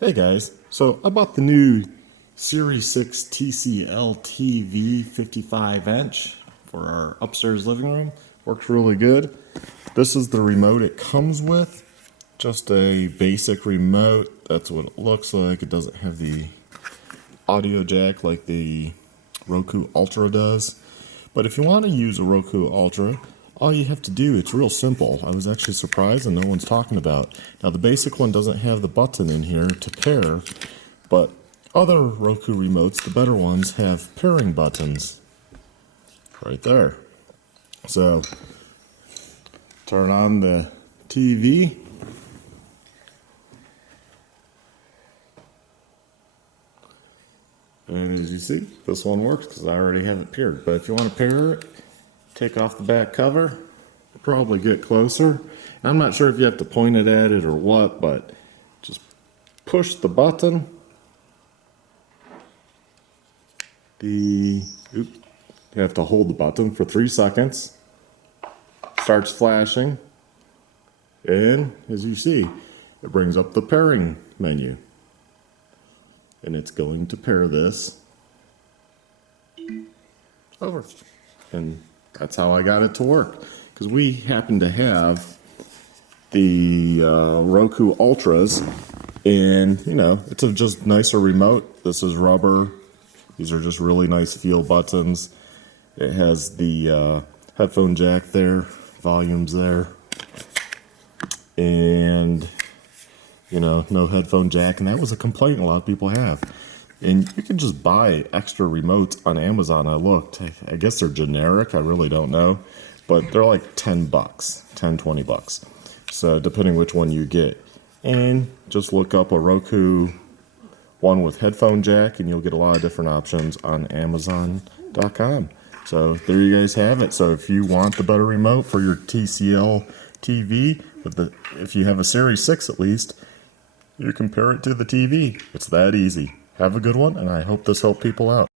Hey guys, so I bought the new Series 6 TCL TV 55 inch for our upstairs living room. Works really good. This is the remote it comes with. Just a basic remote. That's what it looks like. It doesn't have the audio jack like the Roku Ultra does. But if you want to use a Roku Ultra, all you have to do, it's real simple. I was actually surprised and no one's talking about. Now the basic one doesn't have the button in here to pair, but other Roku remotes, the better ones, have pairing buttons right there. So turn on the TV. And as you see, this one works because I already have it paired. But if you want to pair it, take off the back cover, probably get closer. And I'm not sure if you have to point it at it or what, but just push the button. You have to hold the button for 3 seconds. Starts flashing. And as you see, it brings up the pairing menu. And it's going to pair this over. And that's how I got it to work. Because we happen to have the Roku Ultras, and you know, it's a just nicer remote. This is rubber. These are just really nice feel buttons. It has the headphone jack there, volumes there, and you know, no headphone jack, and that was a complaint a lot of people have. And you can just buy extra remotes on Amazon. I looked. I guess they're generic. I really don't know. But they're like $10, $10-20. So depending which one you get. And just look up a Roku one with headphone jack and you'll get a lot of different options on Amazon.com. So there you guys have it. So if you want the better remote for your TCL TV, if you have a Series 6 at least, you compare it to the TV. It's that easy. Have a good one, and I hope this helped people out.